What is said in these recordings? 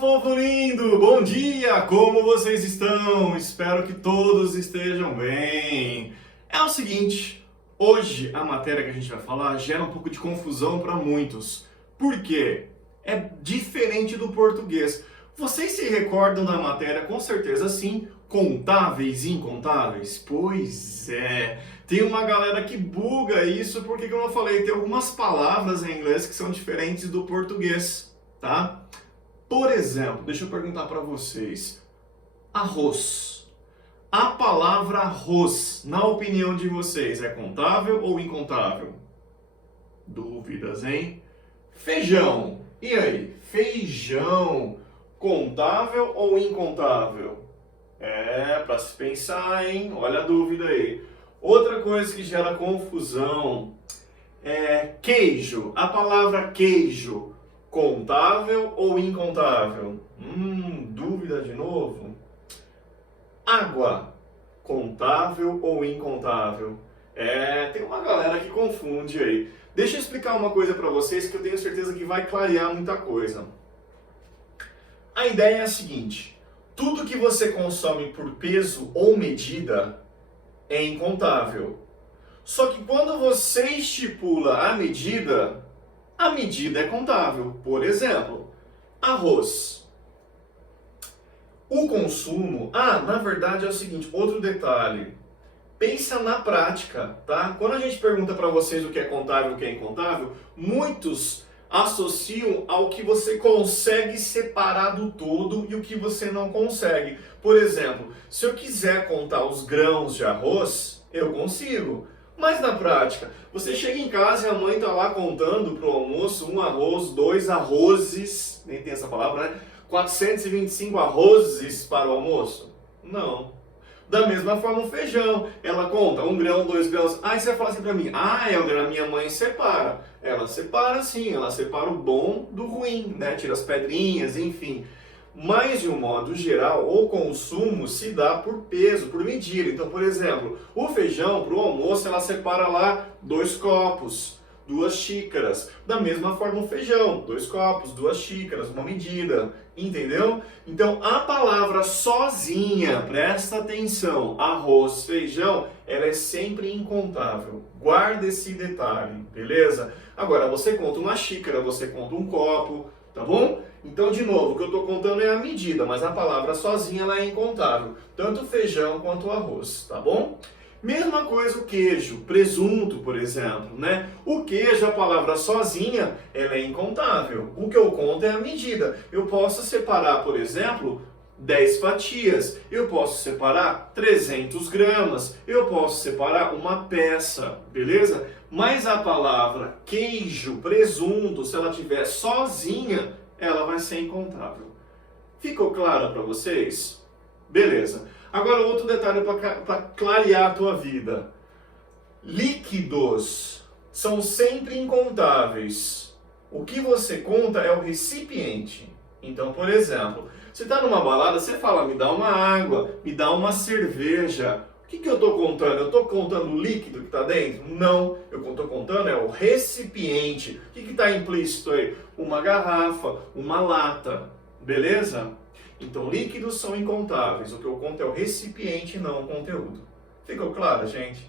Povo lindo! Bom dia! Como vocês estão? Espero que todos estejam bem. É o seguinte, hoje a matéria que a gente vai falar gera um pouco de confusão para muitos. Por quê? É diferente do português. Vocês se recordam da matéria, com certeza sim, contáveis e incontáveis? Pois é, tem uma galera que buga isso porque, como eu falei, tem algumas palavras em inglês que são diferentes do português, tá? Por exemplo, deixa eu perguntar para vocês, arroz. A palavra arroz, na opinião de vocês, é contável ou incontável? Dúvidas, hein? Feijão. E aí? Feijão, contável ou incontável? É, para se pensar, hein? Olha a dúvida aí. Outra coisa que gera confusão é queijo. A palavra queijo, contável ou incontável? Dúvida de novo? Água, contável ou incontável? É, tem uma galera que confunde aí. Deixa eu explicar uma coisa para vocês que eu tenho certeza que vai clarear muita coisa. A ideia é a seguinte: tudo que você consome por peso ou medida é incontável. Só que quando você estipula a medida é contável. Por exemplo, arroz. O consumo... na verdade é o seguinte, outro detalhe. Pensa na prática, tá? Quando a gente pergunta para vocês o que é contável e o que é incontável, muitos associam ao que você consegue separar do todo e o que você não consegue. Por exemplo, se eu quiser contar os grãos de arroz, eu consigo. Mas na prática, você chega em casa e a mãe está lá contando para o almoço 1 arroz, 2 arrozes, nem tem essa palavra, né? 425 arrozes para o almoço? Não. Da mesma forma o feijão, ela conta 1 grão, 2 grãos. Aí você fala assim para mim, a minha mãe separa. Ela separa sim, ela separa o bom do ruim, né? Tira as pedrinhas, enfim. Mas, de um modo geral, o consumo se dá por peso, por medida. Então, por exemplo, o feijão, para o almoço, ela separa lá 2 copos, 2 xícaras. Da mesma forma o feijão, 2 copos, 2 xícaras, uma medida. Entendeu? Então, a palavra sozinha, presta atenção, arroz, feijão, ela é sempre incontável. Guarda esse detalhe, beleza? Agora, você conta uma xícara, você conta um copo, tá bom? Então, de novo, o que eu estou contando é a medida, mas a palavra sozinha ela é incontável. Tanto o feijão quanto o arroz, tá bom? Mesma coisa o queijo, presunto, por exemplo, né? O queijo, a palavra sozinha, ela é incontável. O que eu conto é a medida. Eu posso separar, por exemplo, 10 fatias. Eu posso separar 300 gramas. Eu posso separar uma peça, beleza? Mas a palavra queijo, presunto, se ela estiver sozinha, ela vai ser incontável. Ficou claro para vocês? Beleza. Agora outro detalhe para clarear a tua vida. Líquidos são sempre incontáveis. O que você conta é o recipiente. Então, por exemplo, você está numa balada, você fala, me dá uma água, me dá uma cerveja. O que eu estou contando? Eu estou contando o líquido que está dentro? Não, eu estou contando é o recipiente. O que está implícito aí? Uma garrafa, uma lata, beleza? Então, líquidos são incontáveis. O que eu conto é o recipiente, não o conteúdo. Ficou claro, gente?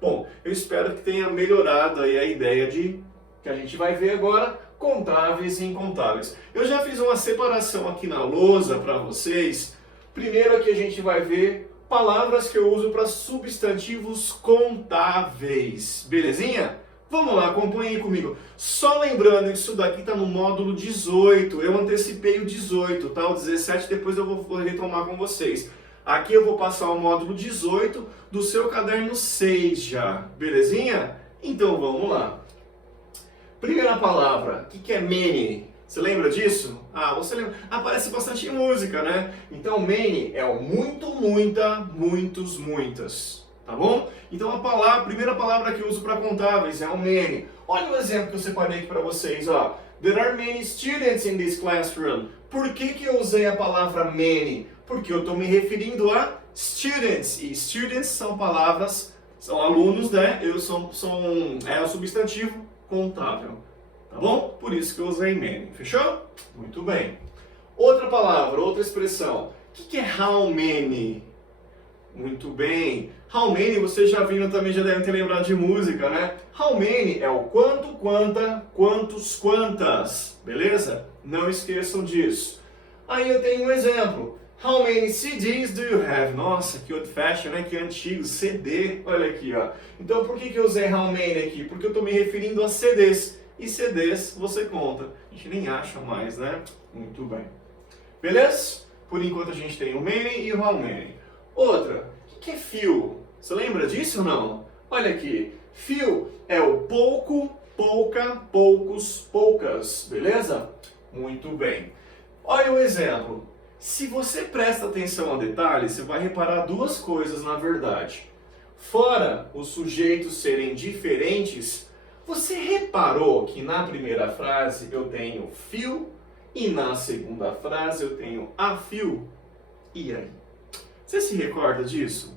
Bom, eu espero que tenha melhorado aí a ideia de que a gente vai ver agora, contáveis e incontáveis. Eu já fiz uma separação aqui na lousa para vocês. Primeiro aqui a gente vai ver palavras que eu uso para substantivos contáveis. Belezinha? Vamos lá, acompanhem comigo. Só lembrando que isso daqui está no módulo 18. Eu antecipei o 18, tá? O 17 depois eu vou retomar com vocês. Aqui eu vou passar o módulo 18 do seu caderno 6 já. Belezinha? Então vamos lá. Primeira palavra, o que é many? Você lembra disso? Você lembra? Aparece bastante em música, né? Então many é o muito, muita, muitos, muitas. Tá bom? Então a primeira palavra que eu uso para contáveis é o many. Olha o exemplo que eu separei aqui para vocês, ó. There are many students in this classroom. Por que eu usei a palavra many? Porque eu estou me referindo a students. E students são palavras, são alunos, né? É o substantivo contável. Tá bom? Por isso que eu usei many. Fechou? Muito bem. Outra palavra, outra expressão. O que é how many? Muito bem. How many, vocês já viram também, já devem ter lembrado de música, né? How many é o quanto, quanta, quantos, quantas. Beleza? Não esqueçam disso. Aí eu tenho um exemplo. How many CDs do you have? Nossa, que old fashion, né? Que antigo. CD. Olha aqui, ó. Então, por que eu usei how many aqui? Porque eu estou me referindo a CDs. E CDs você conta. A gente nem acha mais, né? Muito bem. Beleza? Por enquanto a gente tem o many e o how many. Outra. O que é few? Você lembra disso ou não? Olha aqui. Few é o pouco, pouca, poucos, poucas. Beleza? Muito bem. Olha o exemplo. Se você presta atenção a detalhes, você vai reparar duas coisas na verdade. Fora os sujeitos serem diferentes, você reparou que na primeira frase eu tenho few e na segunda frase eu tenho a few? E aí? Você se recorda disso?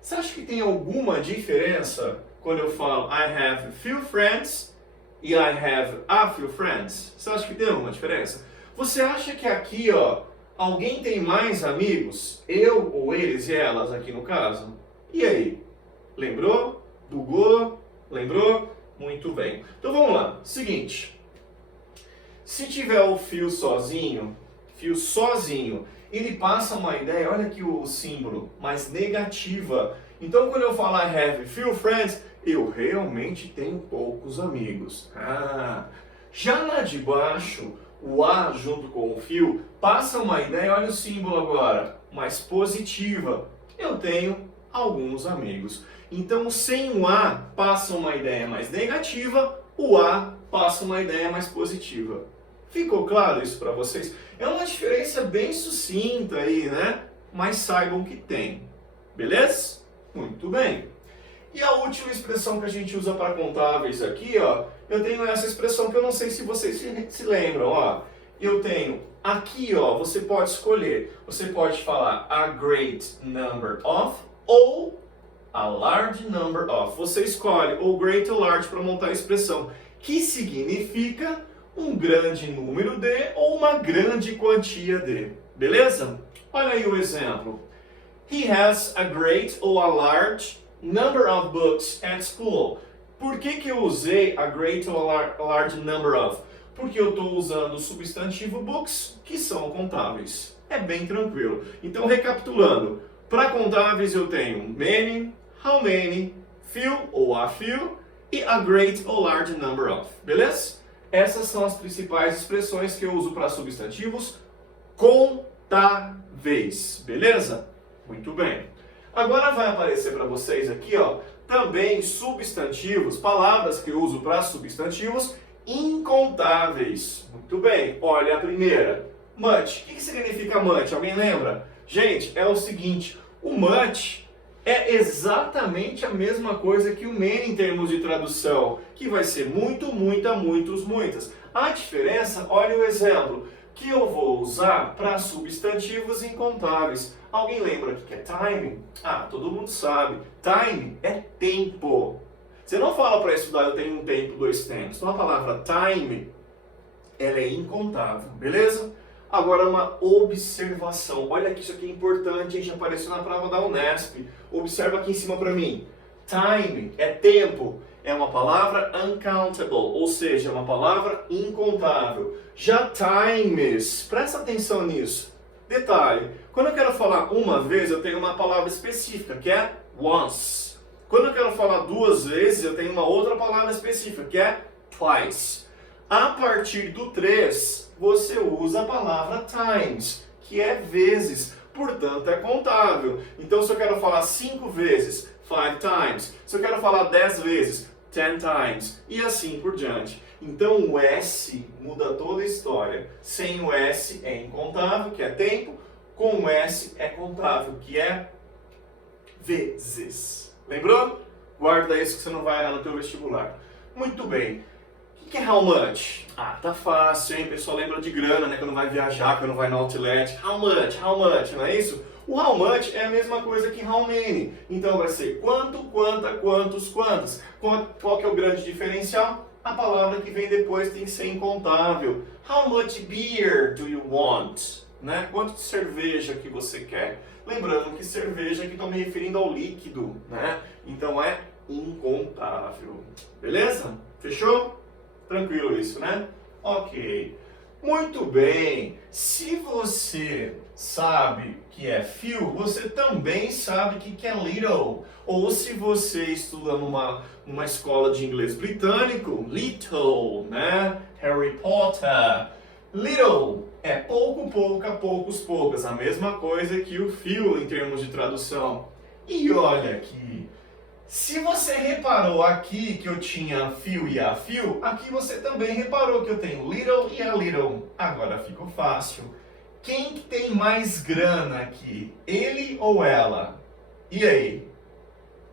Você acha que tem alguma diferença quando eu falo I have few friends e I have a few friends? Você acha que tem alguma diferença? Você acha que aqui, ó, alguém tem mais amigos? Eu ou eles e elas aqui no caso? E aí? Lembrou? Bugou? Lembrou? Muito bem. Então vamos lá. Seguinte. Se tiver o fio sozinho, ele passa uma ideia, olha aqui o símbolo, mais negativa. Então quando eu falar I have few friends, eu realmente tenho poucos amigos. Já lá de baixo, o A junto com o fio passa uma ideia, olha o símbolo agora, mais positiva. Eu tenho alguns amigos. Então sem o A passa uma ideia mais negativa, o A passa uma ideia mais positiva. Ficou claro isso para vocês? É uma diferença bem sucinta aí, né? Mas saibam que tem. Beleza? Muito bem. E a última expressão que a gente usa para contáveis aqui, ó, eu tenho essa expressão que eu não sei se vocês se lembram, ó. Eu tenho aqui, ó, você pode escolher. Você pode falar a great number of ou a large number of. Você escolhe ou great ou large para montar a expressão, que significa um grande número de ou uma grande quantia de. Beleza? Olha aí o exemplo. He has a great or a large number of books at school. Por que eu usei a great or a large number of? Porque eu estou usando o substantivo books, que são contáveis. É bem tranquilo. Então, recapitulando. Para contáveis eu tenho many, how many, few ou a few e a great or large number of. Beleza? Essas são as principais expressões que eu uso para substantivos contáveis. Beleza? Muito bem. Agora vai aparecer para vocês aqui, ó, também substantivos, palavras que eu uso para substantivos incontáveis. Muito bem. Olha a primeira. Much. O que significa much? Alguém lembra? Gente, é o seguinte. O much é exatamente a mesma coisa que o many em termos de tradução, que vai ser muito, muita, muitos, muitas. A diferença, olha o exemplo, que eu vou usar para substantivos incontáveis. Alguém lembra o que é time? Todo mundo sabe. Time é tempo. Você não fala para estudar eu tenho um tempo, dois tempos. Então a palavra time, ela é incontável, beleza? Agora uma observação. Olha que isso aqui é importante, gente, apareceu na prova da Unesp. Observa aqui em cima para mim. Time é tempo. É uma palavra uncountable, ou seja, é uma palavra incontável. Já times, presta atenção nisso. Detalhe, quando eu quero falar uma vez, eu tenho uma palavra específica, que é once. Quando eu quero falar duas vezes, eu tenho uma outra palavra específica, que é twice. A partir do 3, você usa a palavra times, que é vezes, portanto é contável. Então se eu quero falar 5 vezes, 5 times. Se eu quero falar 10 vezes, 10 times. E assim por diante. Então o S muda toda a história. Sem o S é incontável, que é tempo. Com o S é contável, que é vezes. Lembrou? Guarda isso que você não vai errar no teu vestibular. Muito bem. O que é how much? Tá fácil, hein? O pessoal lembra de grana, né? Quando vai viajar, quando vai no outlet. How much, não é isso? O how much é a mesma coisa que how many. Então vai ser quanto, quanta, quantos, quantas. Qual que é o grande diferencial? A palavra que vem depois tem que ser incontável. How much beer do you want? né? Quanto de cerveja que você quer? Lembrando que cerveja aqui estou me referindo ao líquido, né? Então é incontável. Beleza? Fechou? Tranquilo isso, né? Ok. Muito bem. Se você sabe que é few, você também sabe que é little. Ou se você estuda numa escola de inglês britânico, little, né? Harry Potter. Little é pouco, pouca, poucos, poucas. A mesma coisa que o few em termos de tradução. E olha aqui. Se você reparou aqui que eu tinha few e a few, aqui você também reparou que eu tenho little e a little. Agora ficou fácil. Quem que tem mais grana aqui? Ele ou ela? E aí?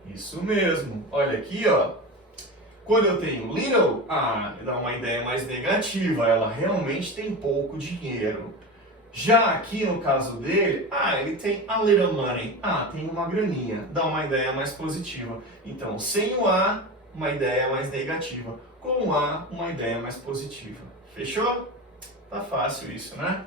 Isso mesmo. Olha aqui, ó. Quando eu tenho little, dá uma ideia mais negativa. Ela realmente tem pouco dinheiro. Já aqui no caso dele, ele tem a little money. Tem uma graninha. Dá uma ideia mais positiva. Então, sem o a, uma ideia mais negativa. Com o a, uma ideia mais positiva. Fechou? Tá fácil isso, né?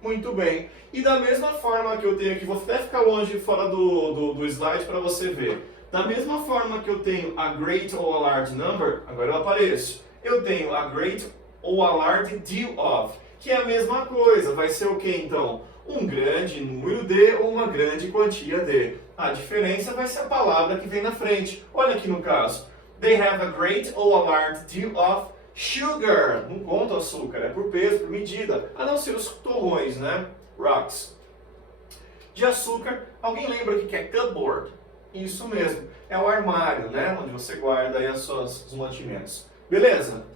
Muito bem. E da mesma forma que eu tenho aqui, vou até ficar longe fora do slide para você ver. Da mesma forma que eu tenho a great ou a large number, agora eu apareço. Eu tenho a great ou a large deal of, que é a mesma coisa. Vai ser o que então? Um grande número de ou uma grande quantia de. A diferença vai ser a palavra que vem na frente. Olha aqui no caso. They have a great or a large deal of sugar. Não conta açúcar, é por peso, por medida. A não ser os torrões, né? Rocks. De açúcar, alguém lembra o que é cupboard? Isso mesmo, é o armário, né? Onde você guarda aí os mantimentos. Beleza?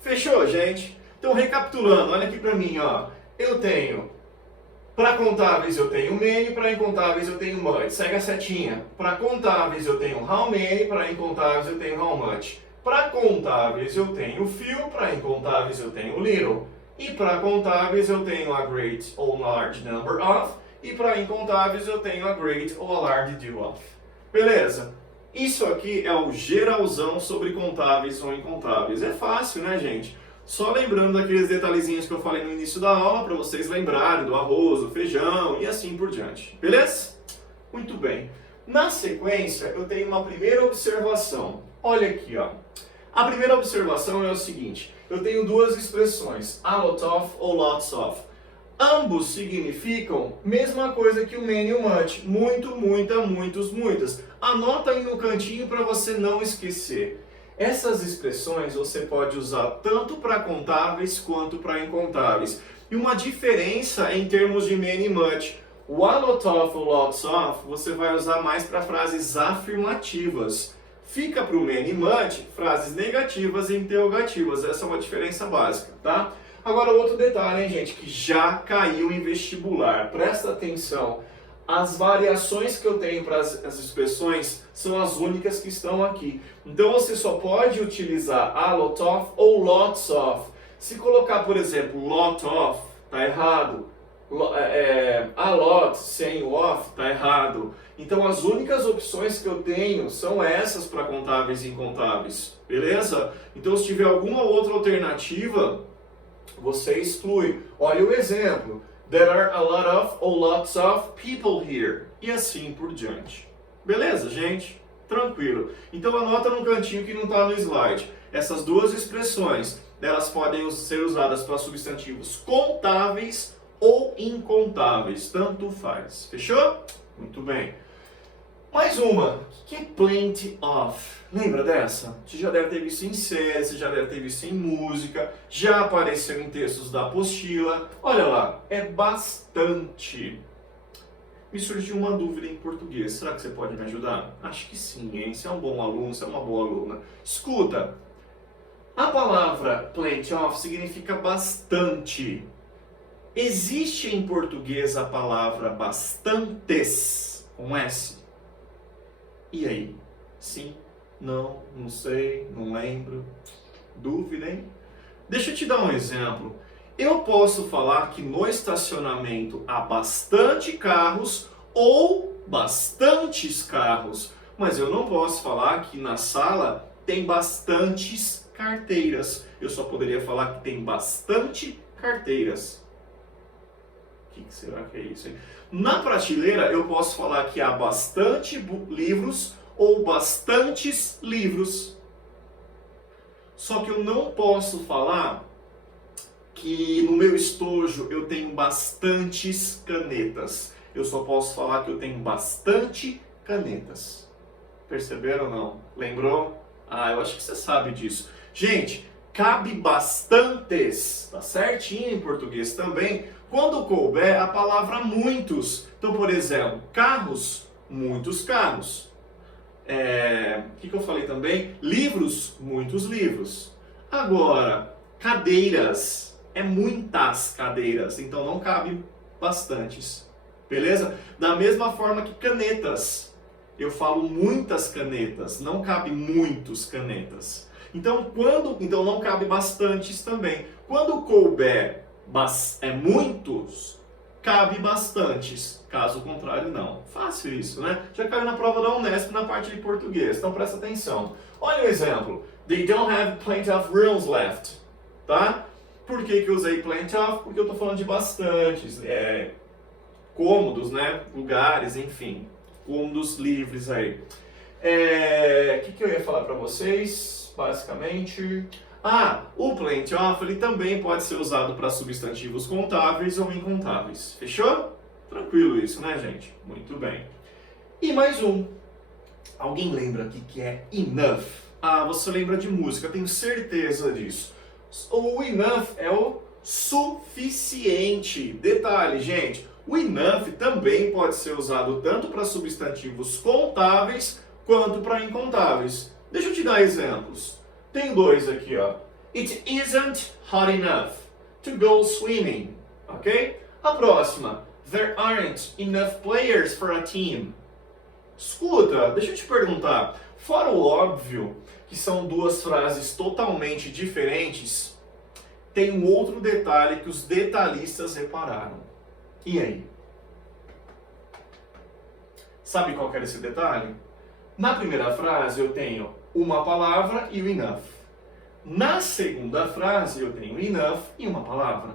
Fechou, gente? Então, recapitulando, olha aqui pra mim, ó. Eu tenho, para contáveis eu tenho many, para incontáveis eu tenho much. Segue a setinha. Para contáveis eu tenho how many, para incontáveis eu tenho how much. Para contáveis eu tenho few, para incontáveis eu tenho little. E para contáveis eu tenho a great ou large number of. E para incontáveis eu tenho a great ou a large deal of. Beleza? Isso aqui é o geralzão sobre contáveis ou incontáveis. É fácil, né, gente? Só lembrando daqueles detalhezinhos que eu falei no início da aula, para vocês lembrarem do arroz, do feijão e assim por diante. Beleza? Muito bem. Na sequência, eu tenho uma primeira observação. Olha aqui, ó. A primeira observação é o seguinte. Eu tenho duas expressões, a lot of ou lots of. Ambos significam mesma coisa que o many e o much. Muito, muita, muitos, muitas. Anota aí no cantinho para você não esquecer. Essas expressões você pode usar tanto para contáveis quanto para incontáveis. E uma diferença em termos de many e much. O a lot of ou lots of você vai usar mais para frases afirmativas. Fica para o many e much frases negativas e interrogativas. Essa é uma diferença básica, tá? Agora outro detalhe, hein, gente, que já caiu em vestibular. Presta atenção. As variações que eu tenho para as expressões são as únicas que estão aqui. Então você só pode utilizar a lot of ou lots of. Se colocar, por exemplo, lot of, tá errado. A lot sem o of, tá errado. Então as únicas opções que eu tenho são essas para contáveis e incontáveis. Beleza? Então se tiver alguma outra alternativa, você exclui. Olha o exemplo. There are a lot of or lots of people here. E assim por diante. Beleza, gente? Tranquilo. Então anota no cantinho que não está no slide. Essas duas expressões, elas podem ser usadas para substantivos contáveis ou incontáveis. Tanto faz. Fechou? Muito bem. Mais uma. O que é plenty of? Lembra dessa? Você já deve ter visto em série, você já deve ter visto em música, já apareceu em textos da apostila. Olha lá, é bastante. Me surgiu uma dúvida em português. Será que você pode me ajudar? Acho que sim, hein? Você é um bom aluno, você é uma boa aluna. Escuta, a palavra plenty of significa bastante. Existe em português a palavra bastantes, com S? E aí? Sim? Não? Não sei? Não lembro? Dúvida, hein? Deixa eu te dar um exemplo. Eu posso falar que no estacionamento há bastante carros ou bastantes carros, mas eu não posso falar que na sala tem bastantes carteiras. Eu só poderia falar que tem bastante carteiras. que será que é isso, hein? Na prateleira eu posso falar que há bastante livros ou bastantes livros. Só que eu não posso falar que no meu estojo eu tenho bastantes canetas. Eu só posso falar que eu tenho bastante canetas. Perceberam ou não? Lembrou? Eu acho que você sabe disso. Gente, cabe bastantes, tá certinho em português também, quando couber a palavra muitos. Então, por exemplo, carros, muitos carros. O que eu falei também? Livros, muitos livros. Agora, cadeiras, é muitas cadeiras, então não cabe bastantes. Beleza? Da mesma forma que canetas. Eu falo muitas canetas, não cabe muitos canetas. Então não cabe bastantes também. Quando couber muitos, cabe bastantes. Caso contrário, não. Fácil isso, né? Já caiu na prova da Unesp na parte de português, então presta atenção. Olha o exemplo. They don't have plenty of rooms left. Tá? Por que eu usei plenty of? Porque eu estou falando de bastantes. Cômodos, né? Lugares, enfim. Cômodos livres aí. O que eu ia falar para vocês, basicamente? O plenty of ele também pode ser usado para substantivos contáveis ou incontáveis. Fechou? Tranquilo isso, né, gente? Muito bem. E mais um. Alguém lembra o que é enough? Você lembra de música, tenho certeza disso. O enough é o suficiente. Detalhe, gente, o enough também pode ser usado tanto para substantivos contáveis quanto para incontáveis. Deixa eu te dar exemplos. Tem dois aqui, ó. It isn't hot enough to go swimming. Ok? A próxima. There aren't enough players for a team. Escuta, deixa eu te perguntar. Fora o óbvio que são duas frases totalmente diferentes, tem um outro detalhe que os detalhistas repararam. E aí? Sabe qual que era esse detalhe? Na primeira frase eu tenho uma palavra e o enough. Na segunda frase eu tenho enough e uma palavra.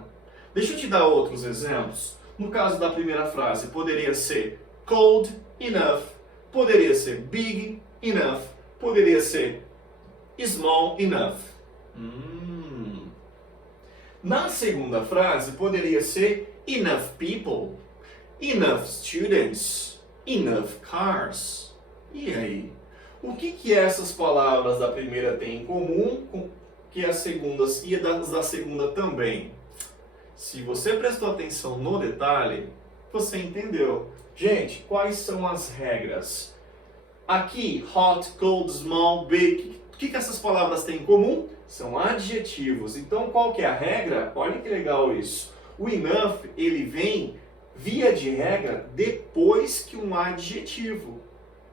Deixa eu te dar outros exemplos. No caso da primeira frase, poderia ser cold enough, poderia ser big enough, poderia ser small enough. Na segunda frase, poderia ser enough people, enough students, enough cars. E aí? O que essas palavras da primeira têm em comum que as segundas e as da segunda também? Se você prestou atenção no detalhe, você entendeu. Gente, quais são as regras? Aqui, hot, cold, small, big, o que essas palavras têm em comum? São adjetivos. Então, qual que é a regra? Olha que legal isso. O enough, ele vem, via de regra, depois que um adjetivo.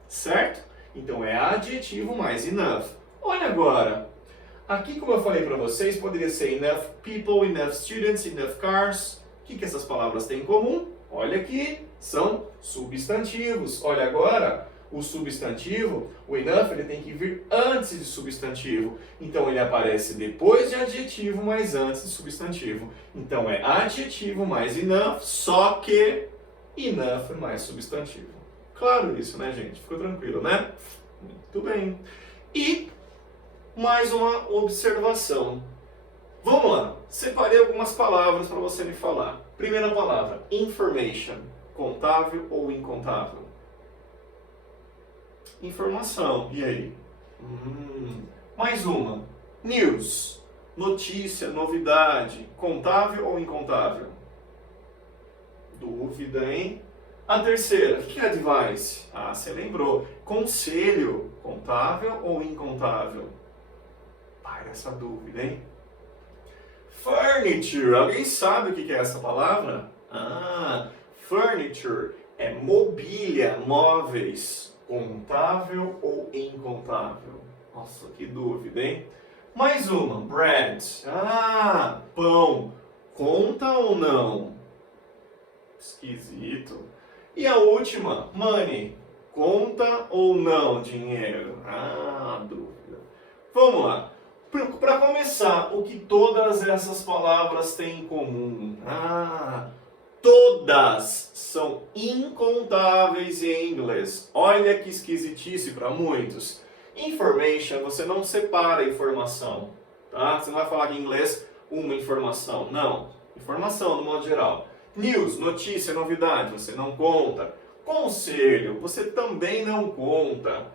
Certo? Então, é adjetivo mais enough. Olha agora. Aqui, como eu falei para vocês, poderia ser enough people, enough students, enough cars. O que essas palavras têm em comum? Olha aqui, são substantivos. Olha agora, o substantivo, o enough, ele tem que vir antes de substantivo. Então, ele aparece depois de adjetivo, mas antes de substantivo. Então, é adjetivo mais enough, só que enough mais substantivo. Claro isso, né, gente? Ficou tranquilo, né? Muito bem. E mais uma observação. Vamos lá. Separei algumas palavras para você me falar. Primeira palavra, information. Contável ou incontável? Informação. E aí? Mais uma. News. Notícia, novidade. Contável ou incontável? Dúvida, hein? A terceira, o que é advice? Você lembrou. Conselho. Contável ou incontável? Para essa dúvida, hein? Furniture. Alguém sabe o que é essa palavra? Furniture é mobília, móveis. Contável ou incontável? Nossa, que dúvida, hein? Mais uma. Bread. Pão. Conta ou não? Esquisito. E a última. Money. Conta ou não dinheiro? Dúvida. Vamos lá. Para começar, o que todas essas palavras têm em comum? Todas são incontáveis em inglês. Olha que esquisitice para muitos. Information, você não separa informação, tá? Você não vai falar em inglês uma informação, não. Informação, no modo geral. News, notícia, novidade, você não conta. Conselho, você também não conta.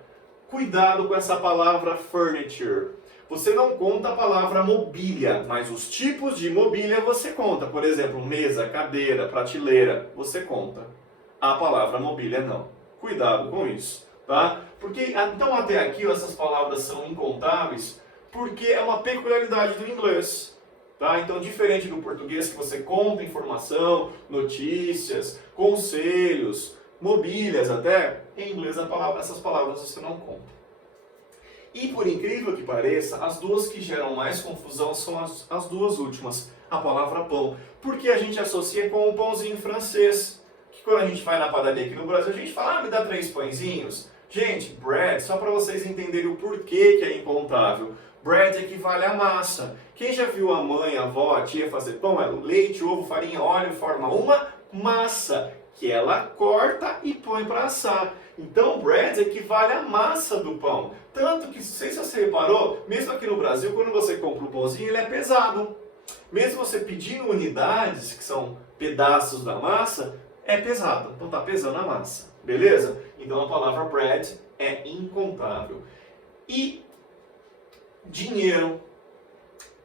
Cuidado com essa palavra furniture. Você não conta a palavra mobília, mas os tipos de mobília você conta. Por exemplo, mesa, cadeira, prateleira, você conta. A palavra mobília não. Cuidado com isso, tá? Porque, então até aqui essas palavras são incontáveis, porque é uma peculiaridade do inglês. Tá? Então, diferente do português, que você conta informação, notícias, conselhos, mobílias até, em inglês essas palavras você não conta. E por incrível que pareça, as duas que geram mais confusão são as duas últimas. A palavra pão, porque a gente associa com o pãozinho francês, que quando a gente vai na padaria aqui no Brasil, a gente fala, me dá 3 pãezinhos. Gente, bread, só para vocês entenderem o porquê que é incontável. Bread equivale a massa. Quem já viu a mãe, a avó, a tia fazer pão? É leite, ovo, farinha, óleo, forma uma massa que ela corta e põe para assar. Então, bread equivale à massa do pão. Tanto que, não sei se você reparou, mesmo aqui no Brasil, quando você compra um pãozinho, ele é pesado. Mesmo você pedindo unidades, que são pedaços da massa, é pesado. Então, está pesando a massa. Beleza? Então, a palavra bread é incontável. E dinheiro.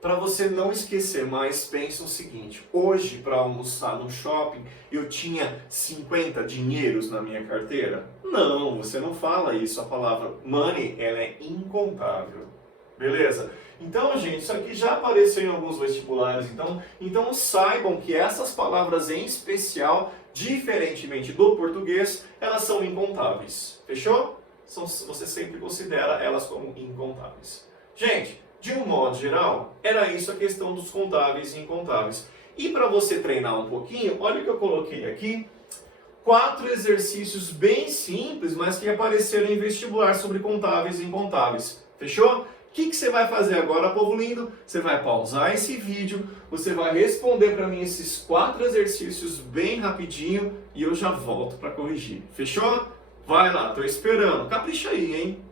Para você não esquecer mais, pense o seguinte: hoje, para almoçar no shopping, eu tinha 50 dinheiros na minha carteira? Não, você não fala isso. A palavra money, ela é incontável. Beleza? Então, gente, isso aqui já apareceu em alguns vestibulares. Então saibam que essas palavras em especial, diferentemente do português, elas são incontáveis. Fechou? Você sempre considera elas como incontáveis. Gente, de um modo geral, era isso a questão dos contáveis e incontáveis. E para você treinar um pouquinho, olha o que eu coloquei aqui. 4 exercícios bem simples, mas que apareceram em vestibular sobre contáveis e incontáveis. Fechou? O que você vai fazer agora, povo lindo? Você vai pausar esse vídeo, você vai responder para mim esses 4 exercícios bem rapidinho e eu já volto para corrigir. Fechou? Vai lá, estou esperando. Capricha aí, hein?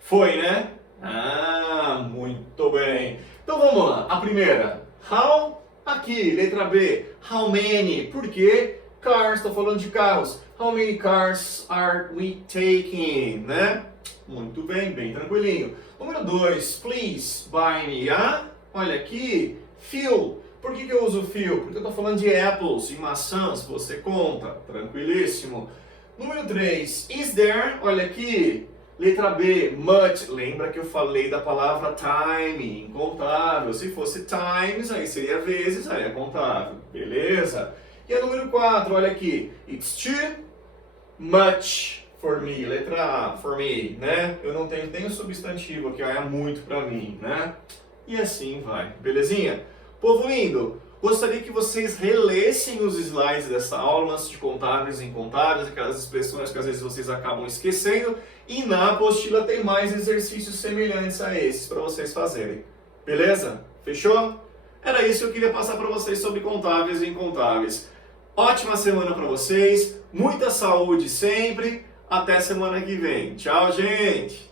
Foi, né? Ah, muito bem. Então vamos lá. A primeira. How? Aqui, letra B. How many? Por quê? Cars, estou falando de carros. How many cars are we taking? Né? Muito bem, bem tranquilinho. Número 2. Please buy me a... Olha aqui. Fuel. Por que eu uso fuel? Porque eu estou falando de apples, de maçãs. Você conta. Tranquilíssimo. Número 3. Is there? Olha aqui. Letra B, much. Lembra que eu falei da palavra time, incontável. Se fosse times, aí seria vezes, aí é contável. Beleza? E a número 4, olha aqui. It's too much for me. Letra A, for me, né? Eu não tenho substantivo aqui, ó, é muito pra mim, né? E assim vai. Belezinha? Povo lindo, gostaria que vocês relessem os slides dessa aula antes de contáveis e incontáveis, aquelas expressões que às vezes vocês acabam esquecendo. E na apostila tem mais exercícios semelhantes a esses para vocês fazerem. Beleza? Fechou? Era isso que eu queria passar para vocês sobre contáveis e incontáveis. Ótima semana para vocês, muita saúde sempre. Até semana que vem. Tchau, gente!